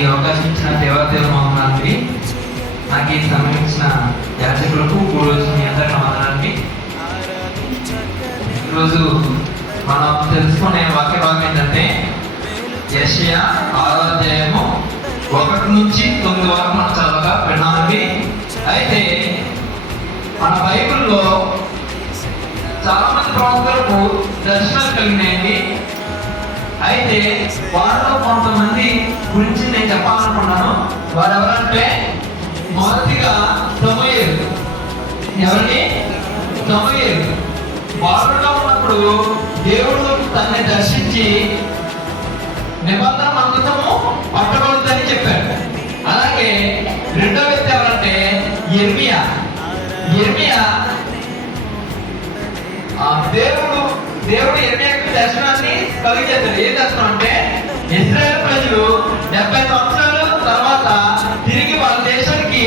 ఈ అవకాశం ఇచ్చిన దేవాదేవ మహోన్నాథుడి, నాకు ఈ సమయం ఇచ్చిన యాజకులకు పూర్వజు మీ అందరి వందనాలండి. ఈరోజు మనం తెలుసుకునే వాక్య భాగం ఏంటంటే యెషయా 6వ అధ్యాయము 1 నుంచి 9 వరకు మనం చదవగా విన్నామండి. అయితే మన బైబిల్లో చాలా మంది ప్రవక్తలకు దర్శనాలు కలిగినాయండి. అయితే వారిలో కొంతమంది గురించి నేను చెప్పాలనుకున్నాను. వారు ఎవరంటే మొదటిగా సమూయేలు. ఎవరిని? సమూయేలు. బాలుడుగా ఉన్నప్పుడు దేవుడు తనని దర్శించి నిబంధన మందసము పట్టబడుతుందని చెప్పాడు. అలాగే రెండో వ్యక్తి ఎవరంటే యిర్మీయా. దేవుడు యిర్మీయాకి దర్శనాన్ని కలిగేశాడు. ఏం దర్శనం అంటే ఇశ్రాయేలు ప్రజలు 70 సంవత్సరాల తర్వాత తిరిగి వాళ్ళ దేశానికి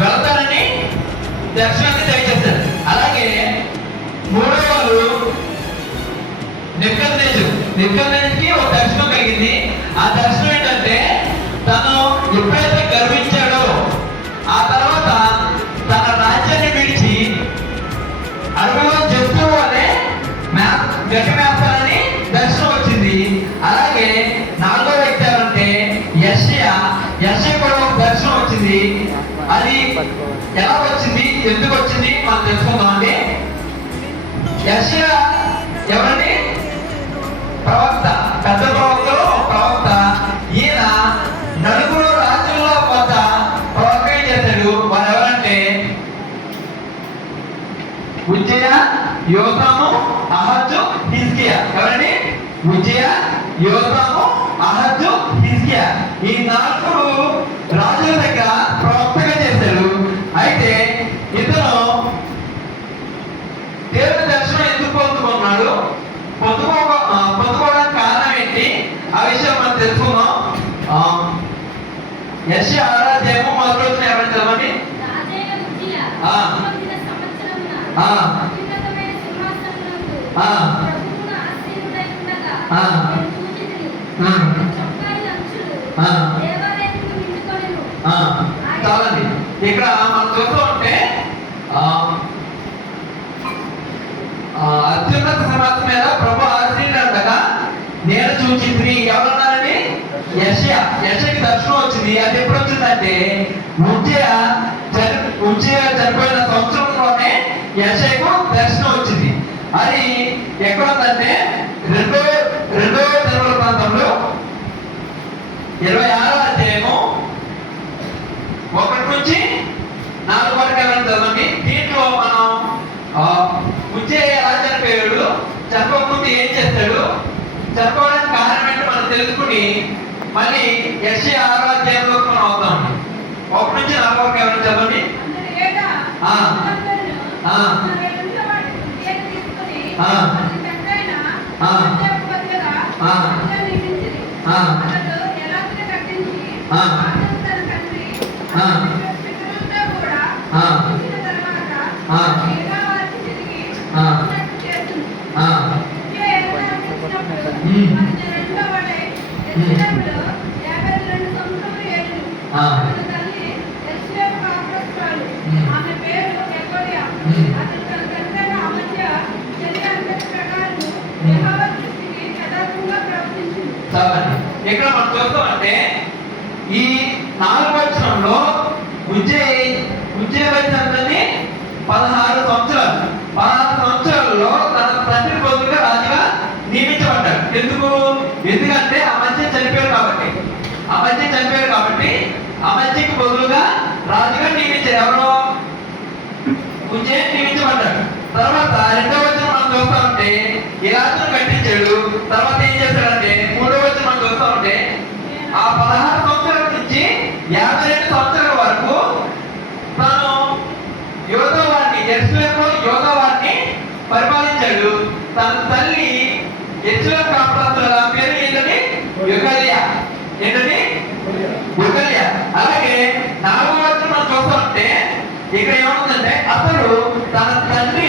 వెళ్తారని దర్శనాన్ని దయచేశాడు. అలాగే మూడో వారు నెబుకద్నెజరుకి ఒక దర్శనం కలిగింది. ఆ దర్శనం ఏంటంటే తను ఎప్పుడైతే గర్వించాడో ఆ తర్వాత తన రాజ్యాన్ని విడిచి అడవిలో జంతువు అనే గడ్డి మేస్తానని దర్శనం వచ్చింది. అలాగే నాలుగో వ్యక్తి ఎవరంటే యెషయా కూడా ఒక దర్శనం వచ్చింది. అది ఎలా వచ్చింది, ఎందుకు వచ్చింది మనం తెలుసుకుందామండి. యెషయా ఎవరండి? ప్రవక్త, పెద్ద ప్రవక్తలో ప్రవక్త. ఈయన నలుగురు రాజుల్లో వద్ద ప్రవక్త చేశాడు. వారు ఎవరంటే ఉజ్జయ, యోతాము, అహజ్జు, హిజ్కియా. ఎవరండి? ఉజ్జయ, యోతాము, అహజ్జు, హిజ్కియా. ఈ 4 రాజుల దగ్గర ప్రవక్తగా చేశాడు. అయితే ఇతను దేవుని దర్శనం ఎందుకు పొందుకున్నాడు, పొందుకోవడానికి కారణం ఏంటి, ఆ విషయం మనం తెలుసుకుందాం. యెషయా 6వ అధ్యాయము 1వ వచనం ఎవరైనా చదవండి. చాలండి. ఇక్కడ మనం చూస్తూ ఉంటే అత్యున్నత సింహాసనం మీద ప్రభు ఆశీనుడగా నేను చూచింది. ఎవరన్నారని? యెషయాకి దర్శనం వచ్చింది. అది ఎప్పుడు వచ్చిందంటే ఉజ్జయ చనిపోయిన సంవత్సరంలోనే యెషయాకు దర్శనం వచ్చింది. అది ఎక్కడ ఉందంటే రెండో దినవృత్తాంతంలో 26వ అధ్యాయము 1 నుంచి 4 వరకు ఎవరైనా చదవండి. దీంట్లో మనం ఉజ్జయ ఎలా చనిపోయాడు, చనిపోకముందు ఏం చేస్తాడు, చనిపోవడానికి కారణం ఏంటో మనం తెలుసుకుని మళ్ళీ యెషయా 6వ అధ్యాయంలోకి మనం అవుతాం. 1 నుంచి 4 వరకు ఎవరైనా చదవండి. ఇక్కడ మనం చూస్తామంటే ఈ 4వ వచనంలో ఉజ్జయ వయసు 16 సంవత్సరాలు. 16 సంవత్సరాల్లో తన తండ్రి బదులుగా రాజుగా నియమించబడ్డాడు. ఎందుకంటే అమధ్య చనిపోయాడు కాబట్టి అమధ్యకి బదులుగా రాజుగా నియమించారు. ఎవరో ఉజ్జయ నియమించబడ్డాడు. తర్వాత 2వ వచనం మనం చూస్తా ఉంటే ఈ రాజును కట్టించాడు. తర్వాత ఏం చేశాడంటే 3వ వచనం మనం చూస్తా ఉంటే ఆ 16 సంవత్సరాల నుంచి 52 సంవత్సరాల వరకు తాను యోధావారిని పరిపాలించాడు. తన తల్లి యెరూషలేము కాపురస్తుల పేరు ఏంటంటే యుకల్యా. అలాగే 4వ వచనం మనం చూస్తా ఉంటే ఇక్కడ ఏమవుతుందంటే అతడు తన తండ్రి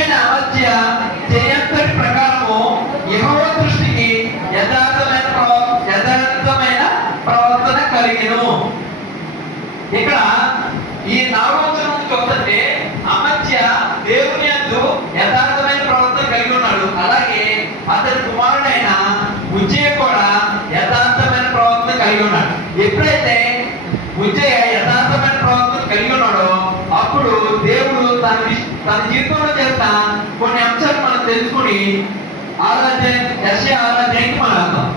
అయిన అమధ్య చేయంతటి ప్రకారము యెహోవా దృష్టికి యథార్థమైన ప్రవర్తన ఇక్కడ ఈ 4వ వచనం చూస్తుంటే అమధ్య దేవుని యందు యథార్థమైన ప్రవర్తన కలిగి ఉన్నాడు. అలాగే అతని కుమారుడైన ఉజ్జయ కూడా యథార్థమైన ప్రవర్తన కలిగి ఉన్నాడు. ఎప్పుడైతే ఉజ్జయ యథార్థమైన ప్రవర్తన కలిగి ఉన్నాడో అప్పుడు దేవుడు తన జీవితంలో చేసిన కొన్ని అంశాలు మనం తెలుసుకుని యెషయా 6:8 మనం వెళ్తాం.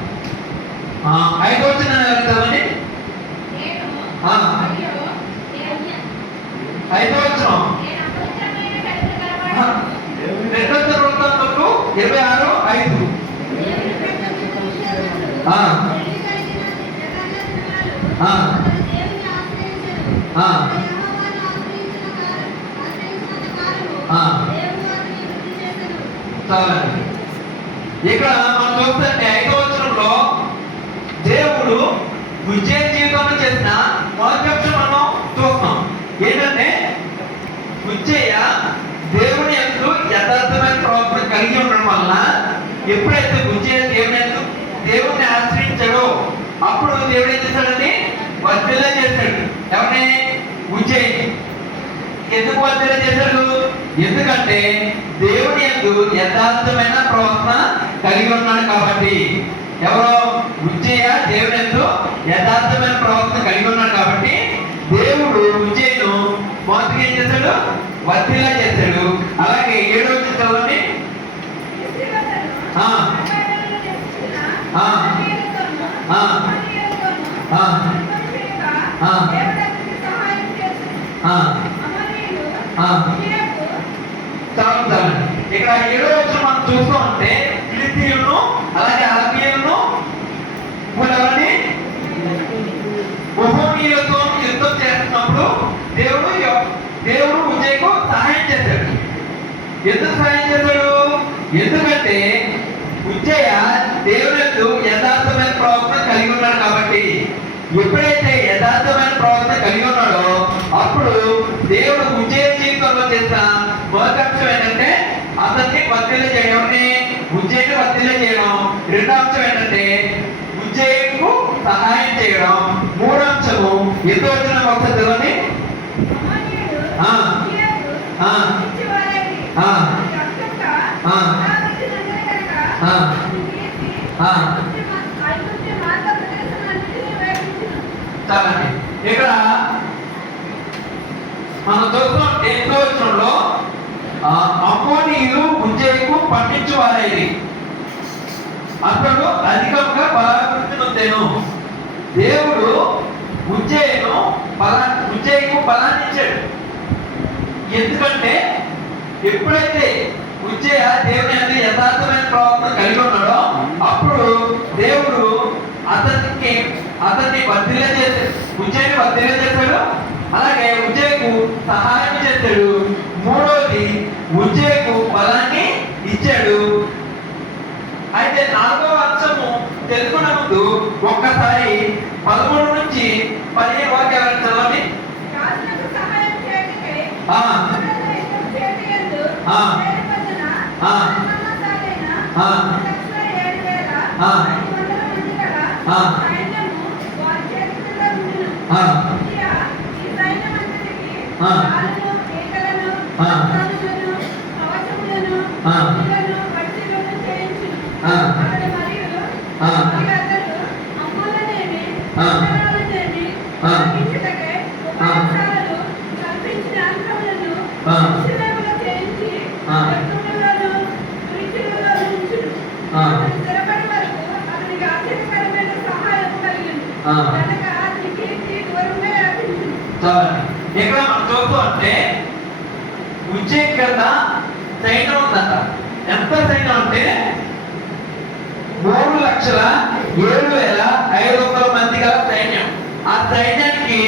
5వ వచనం చదవండి. 5వ వచనం 2 వృత్తాంతములు 26:5. ఇక్కడ మనం చూస్తుంటే 5వ వచనంలో దేవుడు ఉజ్జయ జీవితంలో చేసిన మొదటి అంశం మనం చూస్తాం. ఏంటంటే ఉజ్జయ దేవుని యందు యథార్థమైన ప్రవర్తన కలిగి ఉండడం వలన ఎప్పుడైతే ఉజ్జయ దేవుని ఆశ్రయించాడో అప్పుడు దేవుడు ఏం చేశాడని వర్ధిల్ల చేశాడు. ఎవరిని? ఉజ్జయ. ఎందుకు వర్ధిల్ల చేశాడు? ఎందుకంటే దేవుని యందు యథార్థమైన ప్రవర్తన కలిగి ఉన్నాడు కాబట్టి. ఎవరో? ఉజ్జయ దేవుని యందు యథార్థమైన ప్రవర్తన కలిగి ఉన్నాడు కాబట్టి దేవుడు ఉజ్జయను మొదటిగా ఏం చేశాడు? వర్ధిల్ల చేశాడు. అలాగే 7వ వచనం చదవండి. ఇక్కడ 7వ వచనం మనం చూస్తూ ఉంటే ఫిలిష్తీయులను అలాగే అరబీయులను ఎవరిని మోహనీయులతో యుద్ధం చేస్తున్నప్పుడు దేవుడు ఉజ్జయకు సహాయం చేశాడు. ఎందుకు సహాయం చేశాడు? ఎందుకంటే ఉజ్జయ దేవుని యందు యథార్థమైన ప్రవర్తన కలిగి ఉన్నాడు కాబట్టి. ఎప్పుడైతే యథార్థమైన ప్రవర్తన కలిగి ఉన్నాడో అప్పుడు దేవుడు ఉజ్జయ జీవితంలో చేసిన మొదటి అంశం ఏంటంటే అతన్ని వర్ధిల్ల చేయడం. ఉజ్జయని వర్ధిల్ల చేయడం. 2వ అంశం ఏంటంటే ఉజ్జయకు సహాయం చేయడం. 3వ అంశము 8వ వచనం ఒకసారి చదవండి. ఇక్కడ మనం చూస్తున్నాం 8వ వచనంలో అమ్మోనీయులు ఉజ్జయకు పండించువారేది అతడు అధికంగా బలాభివృద్ధి నొందెను. దేవుడు ఉజ్జయకు బలాన్ని ఇచ్చాడు. ఎందుకంటే ఎప్పుడైతే ఉజ్జయ దేవుని యందు యథార్థమైన ప్రవర్తన కలిగి ఉన్నాడో అప్పుడు దేవుడు అతన్ని వర్ధిల్ల చేశాడు. ఉజ్జయని వర్ధిల్ల చేశాడు. అలాగే ఉజ్జయకు సహాయం చేశాడు. 3వది ఉజ్జయకు బలాన్ని ఇచ్చాడు. అయితే 4వ అంశము తెలుసుకునే ముందు ఒక్కసారి 13 నుంచి 15 వరకు ఎవరైనా చదవండి. ఇక్కడ మనం చూస్తూ అంటే ఉజ్జయ కింద సైన్యం ఉందంట. ఎంత సైన్యం అంటే 3,07,500 మంది గల సైన్యం. ఆ సైన్యానికి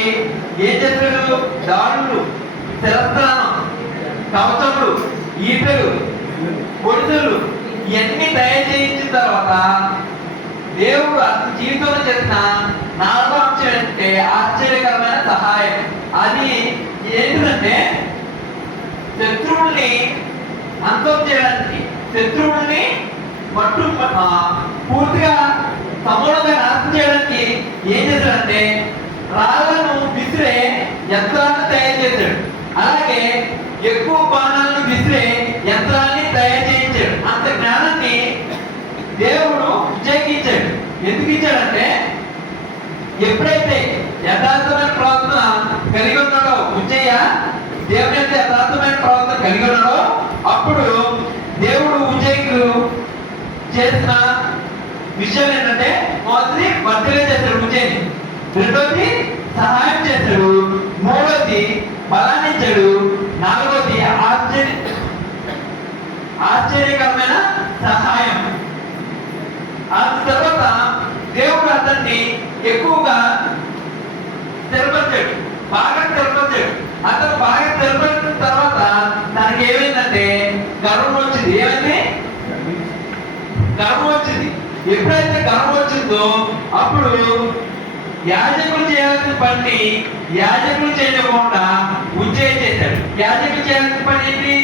ఏం చేశాడు? దాడులు, శిరస్త్రాణం, కవచములు, ఈటలు, పొడిసెలు ఇవన్నీ తయారు చేయించిన తర్వాత దేవుడు అతని జీవితంలో చేసిన 4వ అంశం ఏంటంటే ఆశ్చర్యకరమైన సహాయం. అది ఏంటంటే శత్రువుల్ని అంతం చేయడానికి, శత్రువుల్ని పూర్తిగా సమూలంగా నాశనం చేయడానికి ఏం చేశాడంటే రాళ్లను విసిరే యంత్రాన్ని తయారు చేశాడు. అలాగే ఎక్కువ బాణాలను విసిరే యంత్రాన్ని తయారు చేయించాడు. అంత జ్ఞానాన్ని దేవుడు ఉజ్జయికించాడు. ఎందుకు ఇచ్చాడంటే ఎప్పుడైతే యథార్థమైన ప్రవర్తన కలిగి ఉన్నాడో ఉజ్జయ్య దేవుని యొక్క యథార్థమైన ప్రవర్తన కలిగి ఉన్నాడో అప్పుడు దేవుడు ఉజ్జయ్యకు చేసిన విషయం ఏంటంటే మొదటి వర్తిగా చేశాడు ఉజ్జయిని, రెండోది సహాయం చేశాడు, మూడోది బలాన్ని ఇచ్చాడు, నాలుగోది ఆశ్చర్యకరమైన సహాయం. ఆ తర్వాత దేవుడు అతన్ని ఎక్కువగా స్థిరపరిచాడు, బాగా స్థిరపరిచాడు. అతను బాగా స్థిరపరిచిన తర్వాత తనకి ఏమైందంటే గర్వం వచ్చింది. ఏమైంది? గర్వం వచ్చింది. ఎప్పుడైతే గర్వం వచ్చిందో అప్పుడు యాజకులు చేయాల్సిన పని యాజకులు చేయకుండా ఉజ్జయి చేశాడు. యాజకులు చేయాల్సిన పని ఏంటి?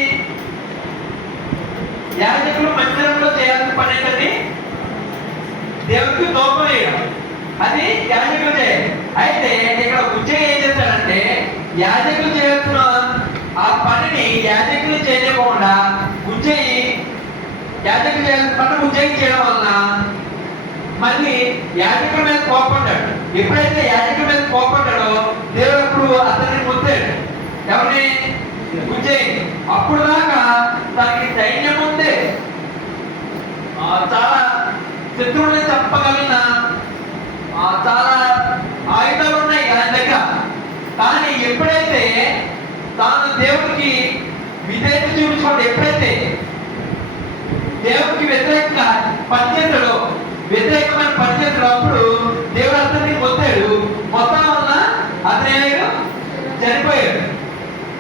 యాజకులు మందిరంలో చేయాల్సిన పని ఏంటండి? దేవుడికి దూపం వేయడం. అది యాజకులు చేయాలి. అయితే ఇక్కడ ఉజ్జయి ఏం చేశాడంటే యాజకులు చేయాల్సిన ఆ పనిని యాజకులు చేయకుండా యాజకులు చేయాల్సిన పని ఉజ్జయి చేయడం వలన మళ్ళీ యాజకుల మీద కోపడ్డాడు. ఎప్పుడైతే యాజకుల మీద కోపడ్డాడో దేవుడు అప్పుడు అతన్ని ముద్దాడు. ఎవరిని? ఉజ్జయి. అప్పుడు దాకా తనకి సైన్యం ఉంది, చాలా శత్రువుని చంపగలిగిన చాలా ఆయుధాలు ఉన్నాయి ఆయన దగ్గర. కానీ ఎప్పుడైతే తాను దేవుడికి విధేయత చూపించుకుంటే, ఎప్పుడైతే దేవుడికి వ్యతిరేకంగా పనిచేస్తాడో వ్యతిరేకమైన పనిచేస్తాడు అప్పుడు దేవుడు అతన్ని పొందాడు. మొత్తం వల్ల అతను చనిపోయాడు.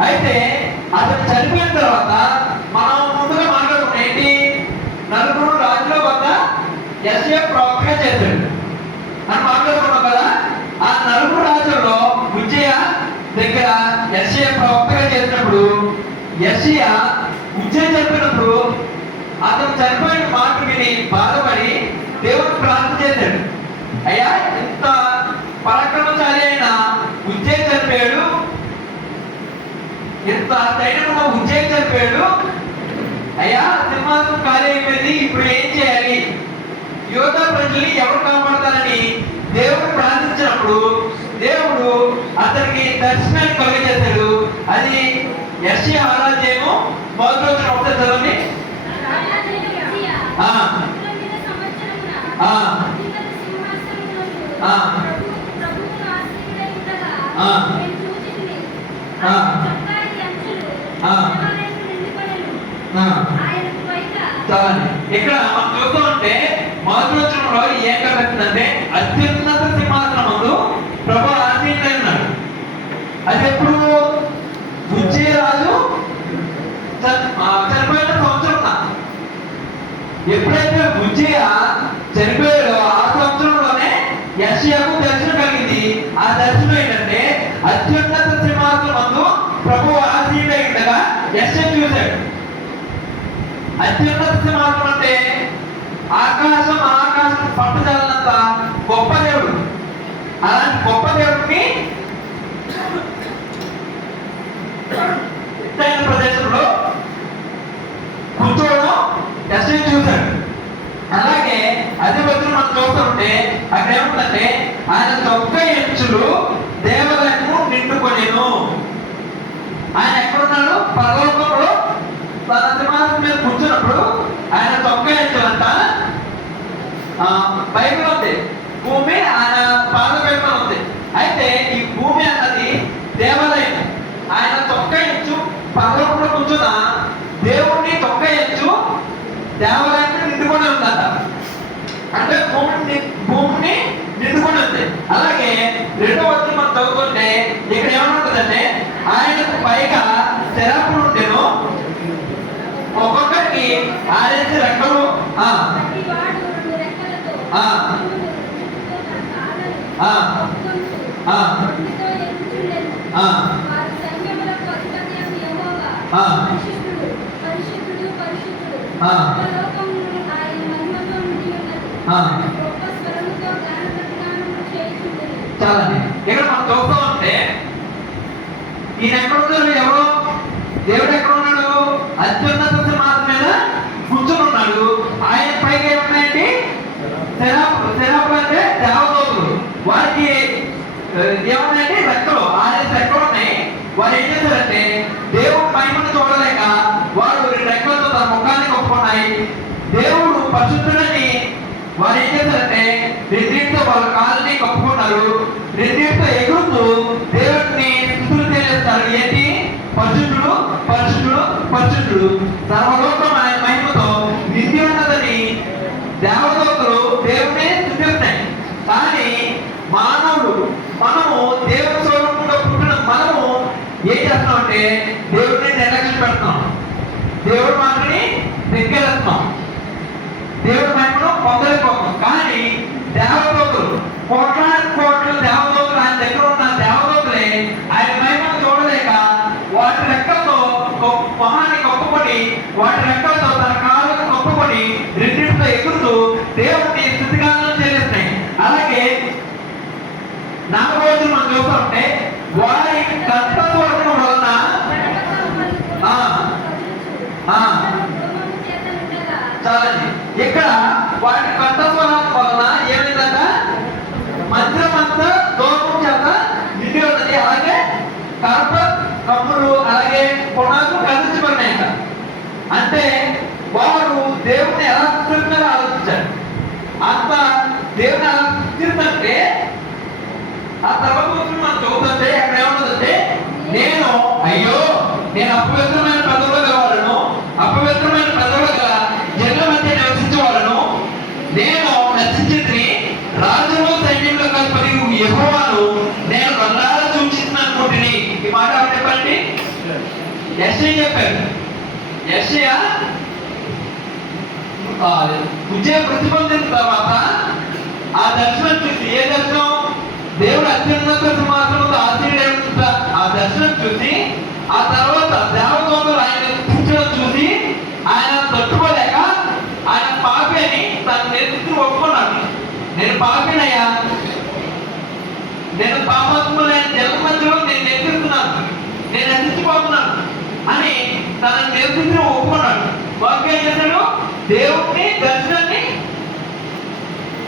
అయితే అతను చనిపోయిన తర్వాత మనం ముందుగా మాట్లాడుకున్నాం ఏంటి? నలుగురు రాజుల వద్ద యెషయా ప్రవక్తగా చేశాడు అని మాట్లాడుకున్నాం కదా. ఆ నలుగురు రాజుల్లో ఉజ్జయ దగ్గర యెషయా ప్రవక్తగా చేసినప్పుడు యెషయా ఉజ్జయ చనిపోయినప్పుడు అతను చనిపోయిన మాట విని బాధపడి దేవుడు ప్రార్థన చేశాడు. అయ్యా, ఇంత పరాక్రమశాలి అయిన ఉజ్జయ చనిపోయాడు, ఇంత సైన్యంలో ఉజ్జయ చనిపోయాడు, అయ్యా సింహాసనం ఖాళీ అయిపోయింది, ఇప్పుడు ఏం చేయాలి? యోధా ప్రజల్ని ఎవరు కాపాడతారని దేవుడు ప్రార్థించినప్పుడు దేవుడు అతనికి దర్శనాన్ని కలిగజేశాడు. అది యెషయా ఆరాధ్యము మొదటి రోజున ఒకసారి చదవండి. ఇక్కడ మనం చూస్తూ ఉంటే మొదటి వచనంలో ఏం కనిపిస్తుందంటే అత్యున్నత సింహాసనం ముందు ప్రభు ఆసీనుడై ఉన్నాడు. అది ఎప్పుడు? ఉజ్జయ రాజు చనిపోయిన సంవత్సరం. ఎప్పుడైతే ఉజ్జయ చనిపోయాడో ఆ సంవత్సరంలోనే యెషయాకు దర్శనం కలిగింది. ఆ దర్శనం ఏంటంటే అత్యున్నత సింహాసనం ముందు ప్రభు ఆసీనుడై ఉండగా యెషయా చూశాడు. అత్యున్నత సింహాసనం అంటే ఆకాశం పట్టుదలంత గొప్ప దేవుడు. అలాంటి గొప్ప దేవుడికి ఎత్తైన ప్రదేశంలో కూర్చోవడం యెషయా చూశాడు. అలాగే అదే వచనం మనం చూస్తుంటే అక్కడ ఏముందంటే ఆయన చొక్క ఎంచులు దేవాలయము నిండుకొనేను. ఆయన ఎక్కడున్నాడు? పరలోకంలో తన సింహాసనం మీద కూర్చున్నప్పుడు ఆయన చొక్క ఎంచులంట బైబిల్ ఉంది, భూమి ఆయన పాదపైన ఉంది. అయితే ఈ భూమి అన్నది దేవాలయం. ఆయన చొక్క ఎంచు పరలోకంలో కూర్చున్న దేవుణ్ణి చొక్క ఎంచు దేవాలయాన్ని నిండుకొని ఉందట. అంటే భూమిని నిండుకొని ఉంది. అలాగే రెండో వచ్చి మనం చదువుతుంటే ఇక్కడ ఏమనుంటుందంటే ఆయనకు పైగా శరాపులు ఉంటేను ఒక్కొక్కరికి ఆరేసి రెక్కలు చాలండి. ఇక్కడ మనం ఈయన ఎక్కడ ఉన్నారు? ఎవరు? దేవుడు ఎక్కడ ఉన్నాడు? అత్యున్నత సింహాసనం మీద కూర్చొని ఉన్నాడు. ఆయన పైగా ఏమున్నాయండి? శరాపులు అంటే దేవదూతలు. వారికి ఏమున్నాయండి? రెక్కలు. ఆయన రెక్కలు ఉన్నాయి. వారు ఏం చేశారంటే దేవుడు మహిమను చూడలేక వారు రెక్కలతో తన ముఖాన్ని కప్పుకున్నాయి. దేవుడు పరిశుద్ధుడని వారు ఏం చేశారంటే రెండింటితో వాళ్ళ కాళ్ళని కప్పుకున్నారు. రెండింటితో ఎగురుతూ దేవుడిని స్తుతులు తెలియజేస్తారు. ఏంటి? పరిశుద్ధుడు, పరిశుద్ధుడు, పరిశుద్ధుడు, సర్వలోకం ఆయన మహిమతో నిండి ఉన్నదని దేవదూతలు దేవుడిని స్తుతిస్తున్నాయి. కానీ మనము దేవుని స్వరూపంలో పుట్టిన మనము ఏం చేస్తున్నాం అంటే దేవుడిని నిర్లక్ష్యం పెడుతున్నాం. దేవుడి మాటని దగ్గరేస్తున్నాం. దేవుడి మహిమను పొందలేకపోతున్నాం. కానీ దేవదూతలు కోట్ల దేవదూతలు ఆయన దగ్గర ఉన్న దేవదూతలే ఆయన మహిమను చూడలేక వాటి రెక్కలతో మొహాన్ని కప్పుకొని వాటి రెక్కలతో తన కాళ్ళను కప్పుకొని రెండింటితో ఎగురుతూ దేవుడిని స్తుతిగానం చేస్తున్నాయి. అలాగే నాగరోజులు మనం చూస్తుంటే వారి కంఠస్వరం వలన చాలండి. ఇక్కడ వాటి కంఠస్వరం వలన ఏమైందంట? మందిరమంతా దూరం చేత నిండి ఉన్నది. అలాగే కర్ప కమ్ములు అలాగే పునాదులు కదిలించబడినాయంట. అంటే వారు దేవుని ఎలా స్థిరంగా ఆలోచించారు. అంత దేవుని ఎలా స్థిరంటే ఆ తర్వాత మనం చదువుతుంటే అక్కడ ఏమన్నదంటే నేను అపవిత్రమైన ప్రజలు గలవాళ్ళను, అపవిత్రమైన ప్రజలు గల జనుల మధ్య నివసించేవాళ్ళను నేను నశించి రాజులు సైన్యంలో కలిపి యెహోవాను నేను కళ్ళారా చూచిస్తున్నాను అనుకుంటుని. ఈ మాట ఎవరు చెప్పండి? యెషయా చెప్పారు. యెషయా విజయ ప్రతిబంధించిన తర్వాత ఆ దర్శనం చూసి, ఏ దర్శనం? దేవుడు అత్యున్నత సింహాసనంతో ఆశీర్వదించిన ఆ దర్శనం చూసి ఆ తర్వాత దేవదూతలు ఆయన స్థితించడం చూసి ఆయన తట్టుకోలేక ఆయన పాపి అని తన నేతృత్వం ఒప్పుకున్నాడు. నేను పాపినయ్యా, నేను పాపాత్ములైన జనం మధ్యలో నేను నేర్పిస్తున్నాను, నేను నశించిపోతున్నాను అని తన నేతృత్వం ఒప్పుకున్నాడు. వాక్యం ఏం చేశాడు? దేవుడిని దర్శనాన్ని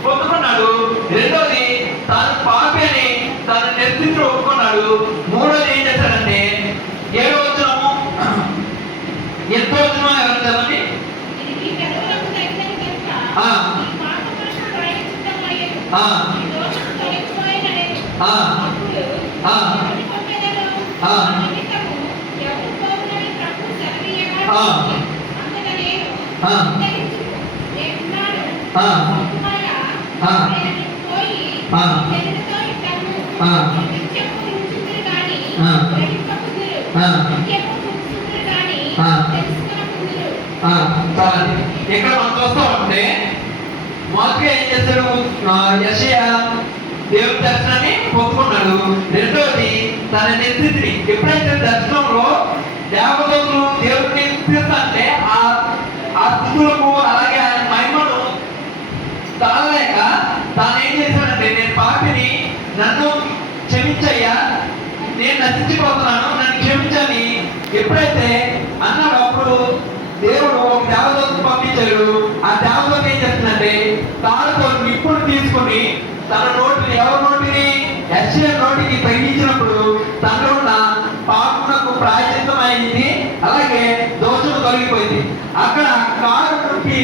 పొందుకున్నాడు. రెండోది తాను పాపి అని తన నేతృత్వం ఒప్పుకున్నాడు. మూడోది ఏం చేశాడంటే 7వ వచనము, 8వ వచనం ఎవరు చదవండి? ఇక్కడ మనం చూస్తూ ఉంటే మొదటిగా ఏం చేశాడు? యెషయా దేవుడి దర్శనాన్ని పొందుకున్నాడు. రెండోది తన నెత్తిని ఎప్పుడైతే దర్శనంలో దేవదూతలు దేవుడిని స్థితిస్తే ఆ స్థితులకు అలాగే ఆయన మహిమను తాళలేక తాను ఏం చేశాడంటే నేను పాపిని, నన్ను క్షమించయ్యా, నేను నశించిపోతున్నాను, నన్ను క్షమించని ఎప్పుడైతే అన్నాడు అప్పుడు దేవుడు ఒక దేవదూతను పంపించాడు. ఆ దేవదూత ఏం చేస్తుందంటే తానుతో నిప్పును తీసుకుని తన నోటిని, ఎవరి నోటిని? యెషయా నోటికి తగిలించినప్పుడు తనలో ఉన్న పాపమునకు ప్రాయశ్చిత్తం అయింది, అలాగే దోషం తొలగిపోయింది. అక్కడ కారు నొప్పి,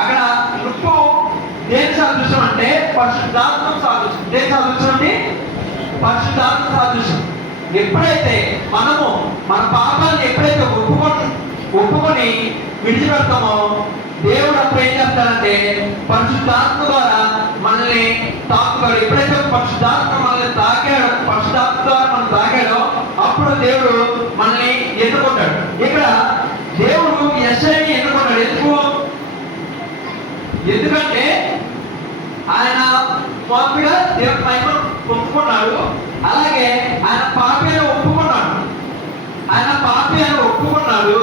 అక్కడ నొప్పు దేని సాదృశ్యం అంటే పరిశుద్ధాత్మ సాదృశ్యం. దేని సాదృశ్యం అండి? పరిశుద్ధాత్మ సాదృశ్యం. ఎప్పుడైతే మనము మన పాపాలను ఎప్పుడైతే ఒప్పుకొని విడిచిపెడతామో దేవుడు అప్పుడు ఏం చేస్తాడంటే పరిశుద్ధాత్మ ద్వారా మనల్ని తాకుతాడు. ఎప్పుడైతే పరిశుద్ధాత్మ మనల్ని తాకాడో, పరిశుద్ధాత్మ ద్వారా మనం తాకాడో అప్పుడు దేవుడు మనల్ని ఎన్నుకుంటాడు. ఇక్కడ దేవుడు యెషయాని ఎన్నుకున్నాడు. ఎందుకంటే ఆయన స్వామిగా దేవుడి మహిమను ఒప్పుకున్నాడు. అలాగే ఆయన పాపి అని ఒప్పుకున్నాడు. ఆయన పాపి అని ఒప్పుకున్నాడు.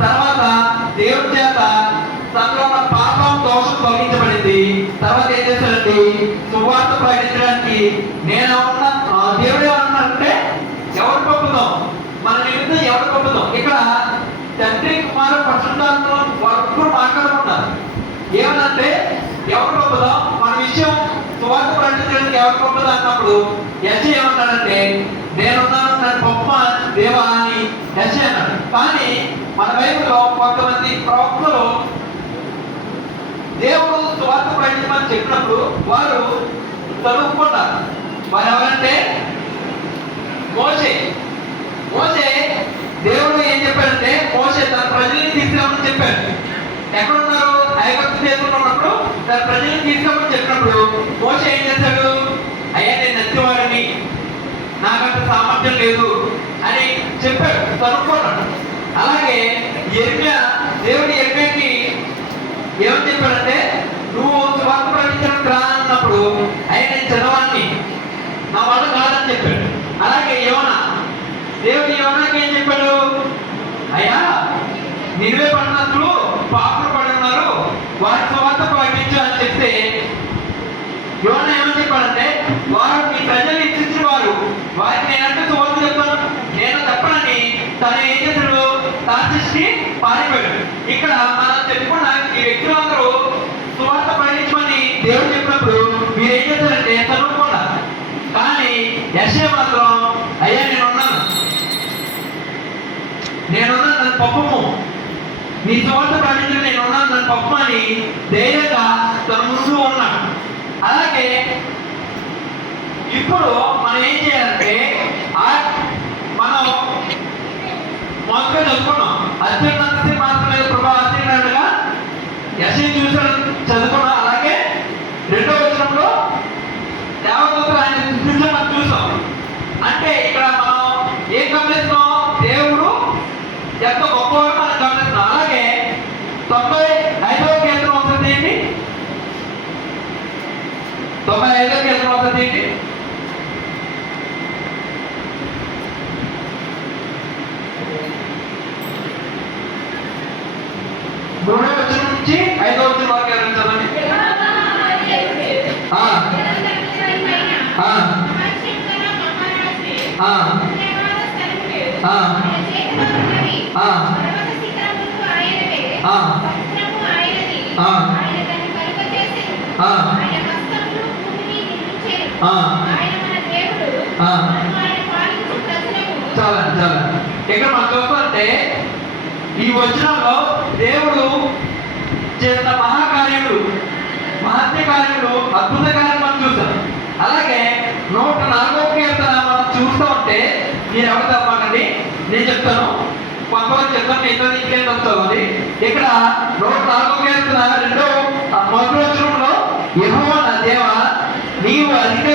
తర్వాత దేవుడి చేత తనలో ఉన్న పాపం, దోషం తొలగించబడింది. తర్వాత ఏం చేశాడంటే సువార్త ప్రకటించడానికి నేను దేవుడే ఉన్నానంటే ఎవరి గొప్ప గొప్పదో మన విషయం సువార్త ప్రకటించడానికి ఎవరు గొప్పదో అన్నప్పుడు యెషయా ఏమన్నాడంటే నేనున్నాను నన్ను గొప్ప దేవా అని యెషయా అన్నాడు. కానీ మన బైబిల్లో కొంతమంది ప్రవక్తలు దేవుడు సువార్త ప్రకటించమని చెప్పినప్పుడు వారు చదువుకున్నారు. వారు ఎవరంటే మోషే. దేవుడు ఏం చెప్పాడంటే మోషే తన ప్రజల్ని తీసుకురామని చెప్పాడు. ఎక్కడున్నారు? ఐగుప్తు దేశంలో ఉన్నప్పుడు తన ప్రజల్ని తీసుకురామని చెప్పినప్పుడు మోషే ఏం చేశాడు? అయ్యా నేను నచ్చివాడిని, నాకంత సామర్థ్యం లేదు అని చెప్పాడు, చదువుకున్నాడు. అలాగే యెర్మియా, దేవుడు యెర్మియాకి ఏమని చెప్పాడంటే నువ్వు సువార్త ప్రకటించడానికి రా అన్నప్పుడు అయ్యా నేను చదవాన్ని, నా వల్ల కాదని చెప్పాడు. అలాగే యోనా, దేవుడు యోనాకి ఏం చెప్పాడు? అయ్యా నినివే పట్టణంలో పాపలు పడి ఉన్నారు, వారి సువార్త ప్రకటించు అని చెప్తే యోనా ఏమని చెప్పాడంటే వారు మీ ప్రజలు ఇచ్చిన వారు, వారికి నేనంటే సువార్త చెప్తాను, నేను చెప్పనని తను ఏం చేశాడు? తార్షీషుకి పారిపోయాడు. ఇక్కడ మనం చెప్పుకున్న ఈ వ్యక్తులందరూ సువార్త ప్రకటించమని దేవుడు చెప్పినప్పుడు మీరు ఏం చేశారంటే చదువుకున్నారు. కానీ యెషయా మాత్రం అయ్యా నేనున్నాను నన్ను పప్పము, నీ సువార్త ప్రకటించిన నేనున్నాను నన్ను పప్పు అని ధైర్యంగా తన ముందు ఉన్నాడు. అలాగే ఇప్పుడు మనం ఏం చేయాలంటే మనం మొదలుగా చదువుకున్నాం అత్యున్నత మాత్రం లేదు ప్రభా అత్యున్నట్టుగా యెషయా చూసాడు చదువుకున్నాం. అలాగే రెండో వచనంలో దేవదూతలు ఆయన స్థుతించడం చూసాం. అంటే ఇక్కడ మనం ఏం గమనిస్తున్నాం? దేవుడు ఎంత గొప్పవాడు మనం గమనిస్తున్నాం. అలాగే 95వ కీర్తన వస్తుంది ఏంటి? 95వ కీర్తన వస్తుంది ఏంటి? మూడో వచనం నుంచి 5వ వచనం వరకు చదవండి. చాలా ఇక్కడ మనం చూస్తుంటే ఈ వచనంలో దేవుడు చేసిన మహత్య కార్యములు, అద్భుత కార్యం మనం చూస్తాం. అలాగే 104వ కీర్తన మనం చూస్తూ ఉంటే మీరు ఎవరు తప్పకండి, నేను చెప్తాను, కొంతవరకు చెప్తాను, ఇతర ఇంకేం చదువుతుంది. ఇక్కడ 104వ కీర్తన మొదటి వచనంలో యెహోవా నా దేవా నీవు అధిక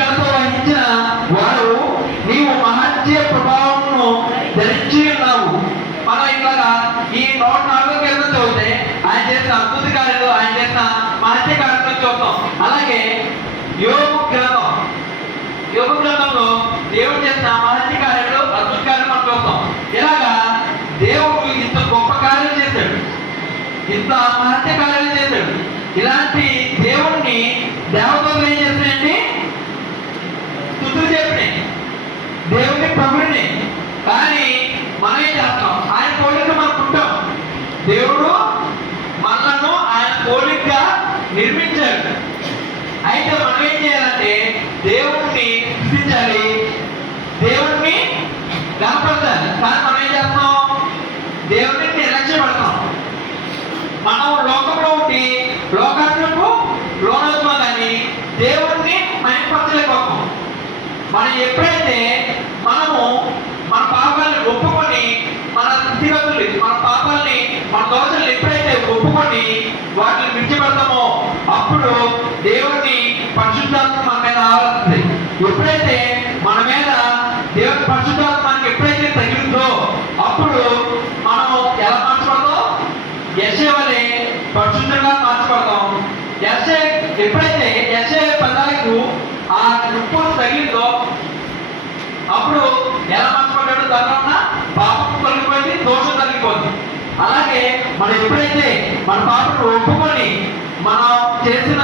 ఘనత వహించిన వాడు, నీవు మహత్య ప్రభావమును ధరించి ఉన్నావు. మనం ఇట్లాగా ఈ 104వ కీర్తన చదివితే ఆయన చేసిన అద్భుత కార్యాలు, ఆయన చేసిన మహత్య కార్యాలను చూస్తాం. అలాగే యోబు గ్రంథంలో దేవుడు చేసిన మహత్య కార్యాలు, అద్భుత కార్యాలు మనం చూస్తాం. ఇలాగా దేవుడు ఇంత గొప్ప కార్యాలు చేశాడు, ఇంత మహత్య కార్యాలు చేశాడు. ఇలాంటి దేవుణ్ణి దేవతలు ఏం చేస్తాయండి? స్తుతులు చెప్పినాయి, దేవుని ప్రభుడిని. కానీ మనం ఏం చేస్తాం? ఆయన పోలిక మనం పుట్టాం. దేవుడు మనలను ఆయన పోలికగా నిర్మించాడు. అయితే మనం ఏం చేయాలంటే దేవుణ్ణి స్తుతించాలి, దేవుణ్ణి గణపరచాలి. కానీ మనం ఏం చేస్తాం? దేవుణ్ణి నిర్లక్ష్యపడతాం. మనం లోకంలో ఉండి లోకాత్మకు లోనవుతాం, కానీ దేవుణ్ణి మైపరచలేకపోతాం. మనం ఎప్పుడైతే మనము మన పాపాలని ఒప్పుకొని, మన స్థితిగతులు, మన పాపాలని, మన దోషాలను ఎప్పుడైతే ఒప్పుకొని వాటిని విడిచిపెడతామో అప్పుడు దేవుని పరిశుద్ధాత్మ మన మీద ఆవరిస్తుంది. ఎప్పుడైతే మన మీద దేవుని పరిశుద్ధాత్మ మనకి ఎప్పుడైతే తగిలిందో అప్పుడు మనం ఎలా మార్చబడతాం? యెషయా వలె పరిశుద్ధంగా మార్చబడతాం. ఎప్పుడైతే యెషయా పదాలకు ఆ నిప్పు తగిలిందో అప్పుడు ఎలా మార్చబడ్డాడు? దానిలో ఉన్న పాపం తొలగిపోయింది, దోషం తొలగిపోయింది. అలాగే మనం ఎప్పుడైతే మన పాపను ఒప్పుకొని మనం చేసిన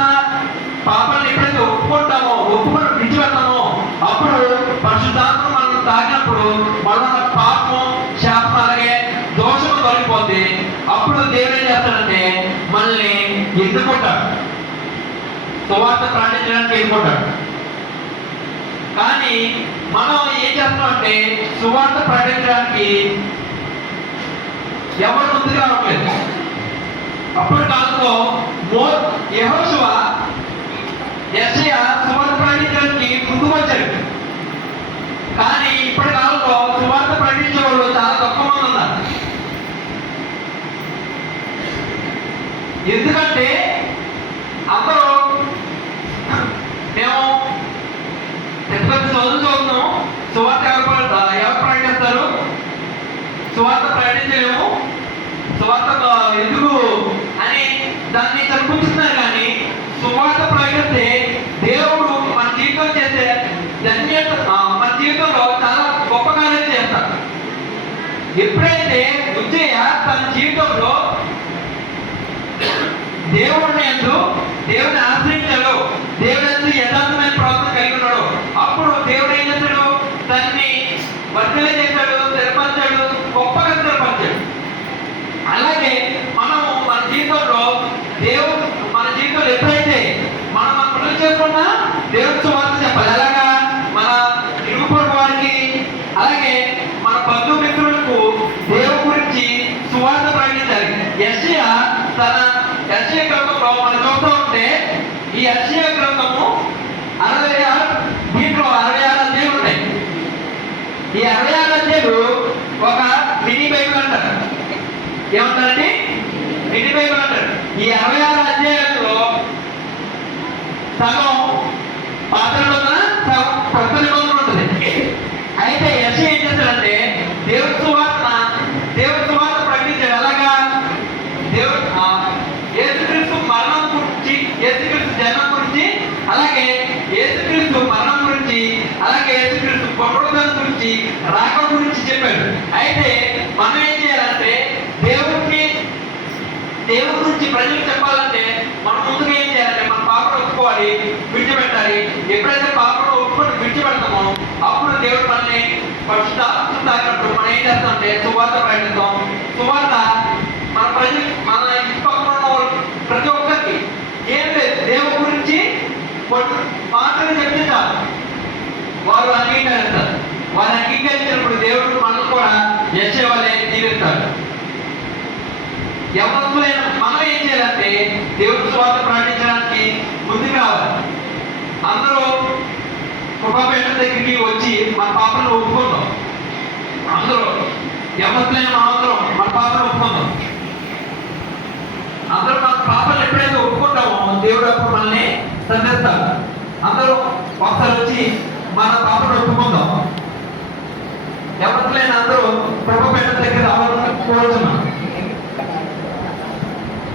పాపాలను ఎప్పుడైతే ఒప్పుకుంటామో, ఒప్పుకొని విడిచిపెడతామో అప్పుడు పరిశుద్ధాత్మ మనం తాగినప్పుడు మన పాపం, శాపం, అలాగే దోషం తొలగిపోద్ది. అప్పుడు దేవుడు ఏం చేస్తాడంటే మనల్ని ఎన్నుకుంటాడు, సువార్త ప్రకటించడానికి ఎన్నుకుంటాడు. కానీ మనం ఏం చేస్తున్నాం అంటే సువార్త ప్రకటించడానికి ఎవరు ముందుగా రావట్లేదు. అప్పుడు కాలంలో యెహోషువ యెషయా సువార్త ప్రకటించడానికి ముందుకు వచ్చాడు. కానీ ఇప్పటి కాలంలో సువార్త ప్రకటించే వాళ్ళు చాలా తక్కువ మంది ఉన్నారు. ఎందుకంటే అందరూ మేము ప్రతి చదువుతున్నాం, సువార్త ఎవరు ప్రకటిస్తారు, సువార్త ప్రకటించలేము, సువార్త ఎందుకు అని దాన్ని కనిపిస్తున్నారు. కానీ సువార్త ప్రకటిస్తే దేవుడు మన జీవితం చేసే ధన్యత, మన జీవితంలో చాలా గొప్ప కార్యాలు చేస్తాడు. ఎప్పుడైతే ఉజ్జయ తన జీవితంలో దేవుడిని ఆశ్రయించాడు, దేవుడు యథార్థమైన ప్రవర్తన కలిగి ఉన్నాడు, అప్పుడు దేవుడు ఏం చేశాడు, తనని వర్ధలే చేశాడు, స్థిరపరిచాడు, గొప్పగా స్థిరపరిచాడు. అలాగే మనము మన జీవితంలో ఎప్పుడైతే మనం మన పనులు చేసుకున్నా దేవుడి సువార్త చెప్పాలి. అలాగా మన ఇరుగు పొరుగు వారికి, అలాగే మన బంధుమిత్రులకు దేవుడి గురించి సువార్త ప్రకటించాలి. యెషయా గ్రంథంలో మనం చూస్తూ ఉంటే ఈ యెషయా గ్రంథము 66 అధ్యాయులు ఉంటాయి. ఈ 66 అధ్యాయులు ఒక మినీ బైబిల్ అంటారు. ఏమంటారండి? మినీ బైబిల్ అంటారు. ఈ 66 అధ్యాయాలలో సగం పాత నిబంధన, సగం కొత్త నిబంధన ఉంటుంది. అయితే యెషయా ఏం చేశాడంటే దేవుడి సువార్త ప్రకటించాడు. అలాగా యేసుక్రీస్తు మరణం గురించి, యేసుక్రీస్తు జన్మం గురించి, అలాగే యేసుక్రీస్తు మరణం గురించి, అలాగే యేసుక్రీస్తు పునరుద్ధరణ గురించి, రాకడ గురించి చెప్పాడు. అయితే మనం ఏం చేయాలంటే దేవుడి గురించి ప్రజలకు చెప్పాలంటే మనం ముందుగా ఏం చేయాలంటే మన పాపను ఒప్పుకోవాలి, విడిచిపెట్టాలి. ఎప్పుడైతే పాపను ఒప్పుకొని విడిచిపెడతామో అప్పుడు దేవుడు మనల్ని తాకినప్పుడు మనం ఏం చేస్తామంటే సువార్త ప్రకటిస్తాం. సువార్త మన ప్రజలు, మన ఇంటి పక్కన ఉన్న ప్రతి ఒక్కరికి ఏం లేదు, దేవుడి గురించి మాటలు చెప్తే చాలు, వారు అంగీకరిస్తారు. వారు అంగీకరించినప్పుడు దేవుడు మనల్ని కూడా యెషయా వలె దీవిస్తాడు. ఎవరైనా మనం ఏం చేయాలంటే దేవుడి సువార్త ప్రకటించడానికి ముందుకు రావాలి. అందరూ కృపాపేట దగ్గరికి వచ్చి మన పాపను ఒప్పుకుందాం. అందరూ ఎవరైనా మనందరం మన పాపను ఒప్పుకుందాం. అందరూ మన పాపలు ఎప్పుడైతే ఒప్పుకుంటామో దేవుడు అప్పుడు మనల్ని సంధిస్తాడు. అందరూ ఒకసారి వచ్చి మన పాపను ఒప్పుకుందాం. ఎవరైనా అందరూ కృపాపేట దగ్గర రావాలని కోరుతున్నాం.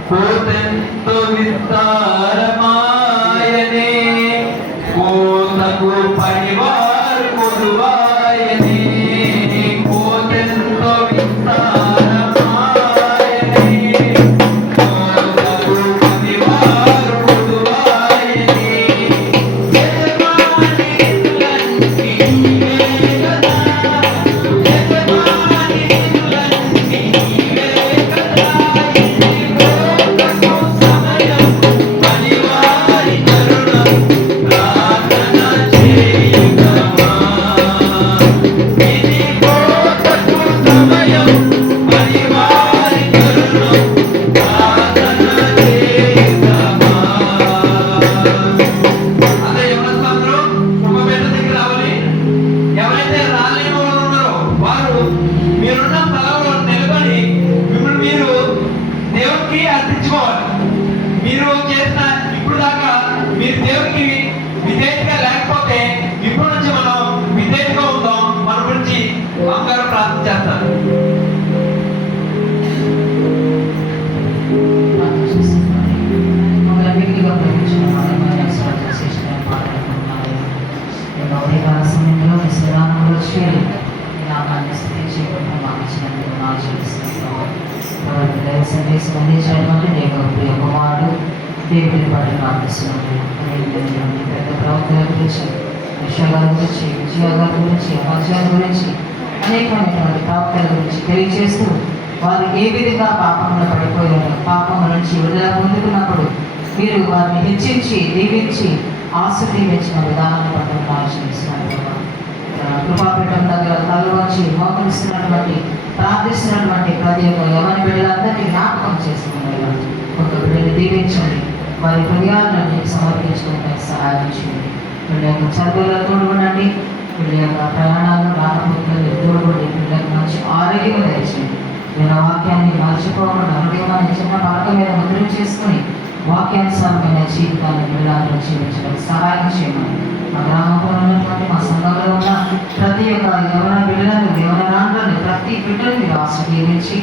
కోతెంతో విస్తారమాయనే, కోతకు పనివారు కొదువాయనే, కోతెంతో విస్తారమాయనే, కోతకు పనివారు కొదువాయనే, యజమానిలన్నీ నీవే కదా, యజమానిలన్నీ నీవే కదా. మీరు చేసిన ఇప్పుడు దాకా మీరు దేవునికి విధేయతగా లేకపోతే ఇప్పుడు నుంచి మనం విధేయతగా ఉందాం. మన గురించి అందరూ ప్రార్థన చేస్తారు. దేవుడి పట్ల ప్రార్థిస్తున్నాను. పెద్ద ప్రవర్తన గురించి, విషయాల గురించి, విజయాల గురించి, అమర్యాల గురించి, అనేకమైనటువంటి ప్రవర్తన గురించి తెలియజేస్తూ వారు ఏ విధంగా పాపంలో పడిపోయారో పాపం నుంచి విడుదల పొందుకున్నప్పుడు మీరు వారిని హెచ్చించి దీవించి ఆశీర్వదించిన విధానాన్ని పట్ల ఆశిస్తున్నారు కృపాపీఠం దగ్గర తలవంచి మోకరిస్తున్నటువంటి ప్రార్థిస్తున్నటువంటి ప్రతి ఒక్క ఎవరి బిడ్డలందరినీ జ్ఞాపకం చేసుకున్నారు. ఒక బిడ్డని దీవించండి, వారి హృదయాలను సమర్పించుకుంటానికి సహాయం చేయండి. వీళ్ళ యొక్క చదువులో తోడుకోండి, వీళ్ళ యొక్క ప్రయాణాలు రాకపోతే తోడుకోండి, వీళ్ళకి మంచి ఆరోగ్యం తెచ్చండి. వీళ్ళ వాక్యాన్ని మర్చిపోకుండా హృదయాన్ని చిన్న పలక మీద ముద్ర చేసుకుని వాక్యానుసారమైన జీవితాన్ని పిల్లలను జీవించడానికి సహాయం చేయమని మా గ్రామంలో ఉన్నటువంటి మా సంఘంలో ఉన్న ప్రతి ఒక్క యవన బిడ్డలను యవనరాండ్రని ప్రతి బిడ్డను మీరు ఆశీర్వదించి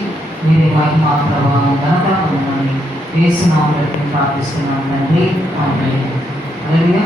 మీరే మహిమ ప్రభావం ఘనత పొందాలని యేసు నామములో ప్రార్థిస్తున్నాం తండ్రి. ఆమేన్. హల్లెలూయా.